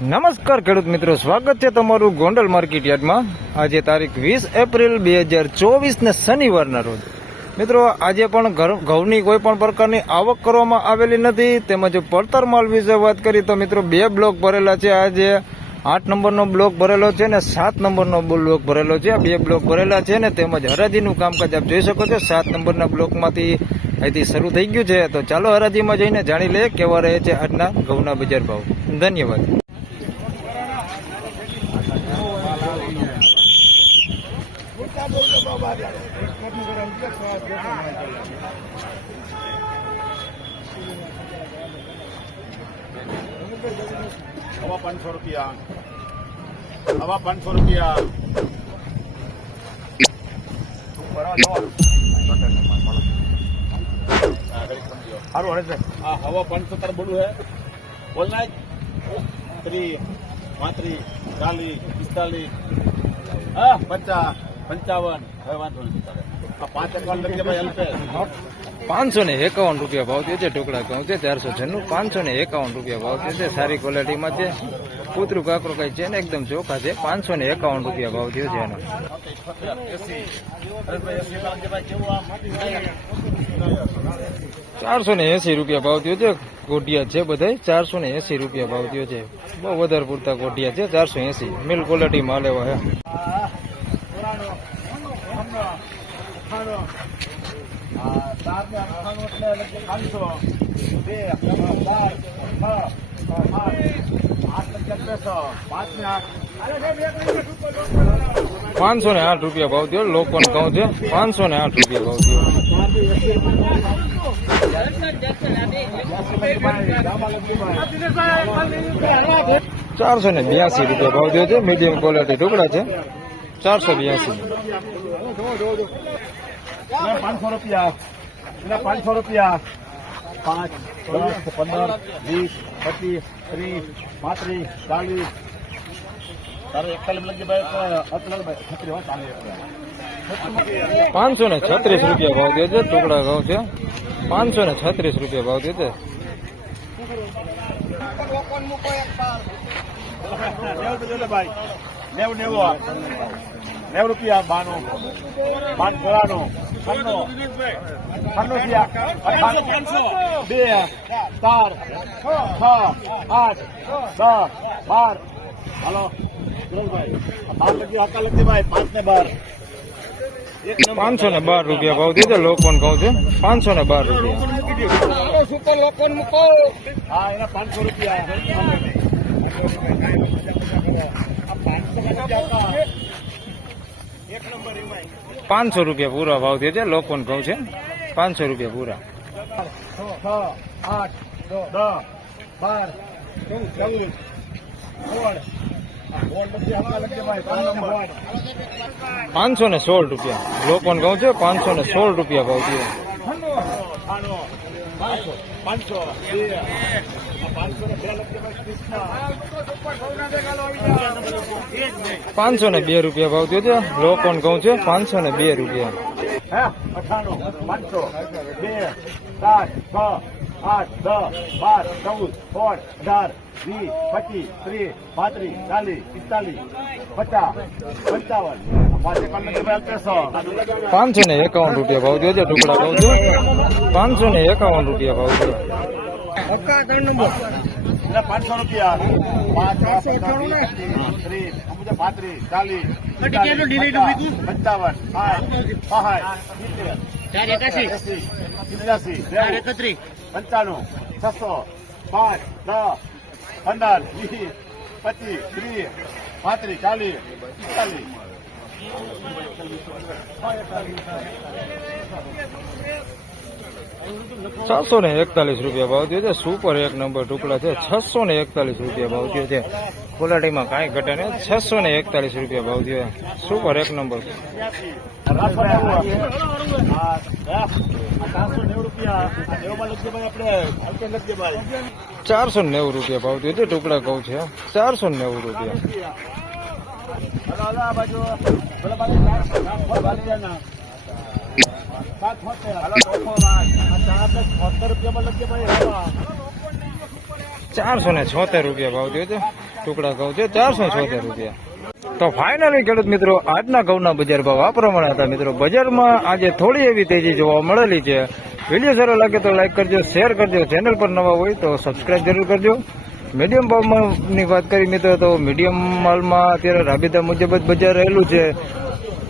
નમસ્કાર ખેડૂત મિત્રો, સ્વાગત છે તમારું ગોંડલ માર્કેટ યાર્ડમાં। આજે તારીખ 20 એપ્રિલ 2024 ને શનિવારના રોજ મિત્રો આજે પણ ઘઉંની કોઈ પણ પ્રકારની આવક કરવામાં આવેલી નથી। તેમજ પડતર માલ વિશે વાત કરી તો મિત્રો બે બ્લોક ભરેલા છે। આજે 8 નંબરનો બ્લોક ભરેલો છે ને 7 નંબરનો બ્લોક ભરેલો છે। આ બે બ્લોક ભરેલા છે ને તેમજ હરાજીનું કામકાજ આપ જોઈ શકો છો। 7 નંબરના બ્લોકમાંથી અહીંથી શરૂ થઈ ગયું છે। તો ચાલો હરાજીમાં જઈને જાણી લઈએ કેવા રહે છે આજના ઘઉંના બજાર ભાવ। ધન્યવાદ। हवा 500 रुपया, हवा 500 रुपया। हारो हरे से हां हवा 500 तर बोलू है बोलना है 30 35 40 45 हां 50 55 હવે વાંધો નથી તારે આ 5 અકાઉન્ટ લખજે ભાઈ હલપે 551 રૂપિયા ભાવ થયો છે। ટુકડા ઘઉં છે 496, 551 રૂપિયા ભાવ થયો છે। સારી ક્વોલિટીમાં છે, કૂતરું કાકરો કઈ છે ને એકદમ ચોખા છે। 551 રૂપિયા ભાવ થયો છે એનો। 480 રૂપિયા ભાવ થયો છે। ગોઢિયા છે બધા 480 રૂપિયા ભાવ થયો છે। બહુ વધારે પૂરતા ગોઢિયા છે 480 મિલ ક્વોલિટીમાં લેવા છે। ₹508 ભાવ થયો। લોકો ઘઉં છે 508 રૂપિયા ભાવ થયો। 482 રૂપિયા ભાવ થયો છે। મીડિયમ ક્વોલિટી ટુકડા છે 482। 500 रुपया, 500 रुपया, 5 10 15 20 25 30 35 40 તારે એકલ લગી ભાઈ અતલ ભાઈ 36 હો ચાલે 536 રૂપિયા ભાવ થયો છે। ટુકડા ઘઉં છે 536 રૂપિયા ભાવ થયો છે। ભાઈ 90 રૂપિયા 92 92 રૂપિયા 2 4 6 8 10 12 હાલો ભાઈ 512 રૂપિયા ભાવ થયો છે। લોકોન ઘઉં છે 512 રૂપિયા। હા એના 500 રૂપિયા 500 રૂપિયા પૂરા ભાવ થયો છે। લોકોન ઘઉં છે 500 રૂપિયા પૂરા। 6 8 10 12 516 રૂપિયા લોકોન ઘઉં છે 516 રૂપિયા ભાવ થયો। 502 રૂપિયા ભાવ થયો છે। લોકોન ઘઉં છે 502 રૂપિયા। 98 500 2 7 6 8 10 12 14 15 20 25 30 35 40 45 55 55 551 રૂપિયા ભાવ થયો છે। ટુકડા ઘઉં છે 551 રૂપિયા ભાવ થયો। 500 રૂપિયા 641 રૂપિયા ભાવ થયો છે। સુપર એક નંબર ટુકડા છે 641 રૂપિયા ભાવ થયો છે। ક્વોલિટીમાં કાંઈ ઘટે નહીં 641 રૂપિયા ભાવ થયો। સુપર એક નંબર 490 રૂપિયા ભાવ થયો છે। ટુકડા કહું છે 490 રૂપિયા। ₹476 ભાવ થયો છે। ટુકડા ઘઉં છે 476 રૂપિયા. તો ફાઇનલી ખેડૂત મિત્રો આજના ઘઉંના બજાર ભાવ આ પ્રમાણે હતા. મિત્રો બજારમાં આજે થોડી એવી તેજી જોવા મળેલી છે. વિડીયો સારો લાગે તો લાઈક કરજો, શેર કરજો, ચેનલ પર નવા હોય તો સબસ્ક્રાઇબ જરૂર કરજો. મીડિયમ ભાવની વાત કરી મિત્રો તો મીડિયમ માલમાં અત્યારે રાબેતા મુજબ જ બજાર રહેલું છે.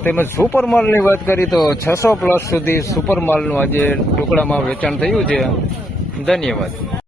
તેમજ સુપર માલની વાત કરી તો 600 પ્લસ સુધી સુપર માલનું આજે ટુકડામાં વેચાણ થયું છે. ધન્યવાદ.